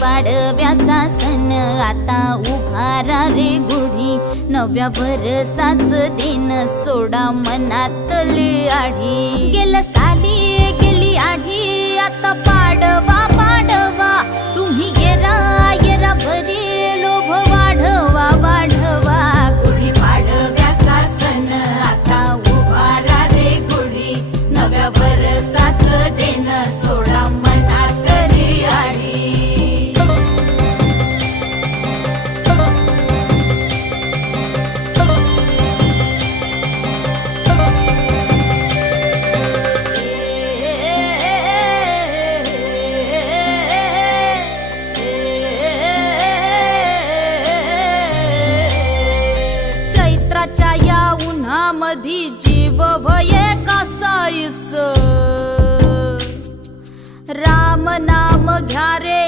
पाडव्याचा सण आता उभारा रे गुढी, नव्या वर्षाच दिन सोडा मनातली आढी। गेल्या साली गेली आढी, आता पाडवा पाडवा, तुम्ही येरा येरा भरी लोभ वाढवा वाढवा। गुढी पाडव्याचा सण आता उभारा रे गुढी, नव्या वर्षाच दिन सोडा मनातली आढी। चैत्राच्या या उन्हामधी जीव भये कासाईस, राम नाम घ्या रे।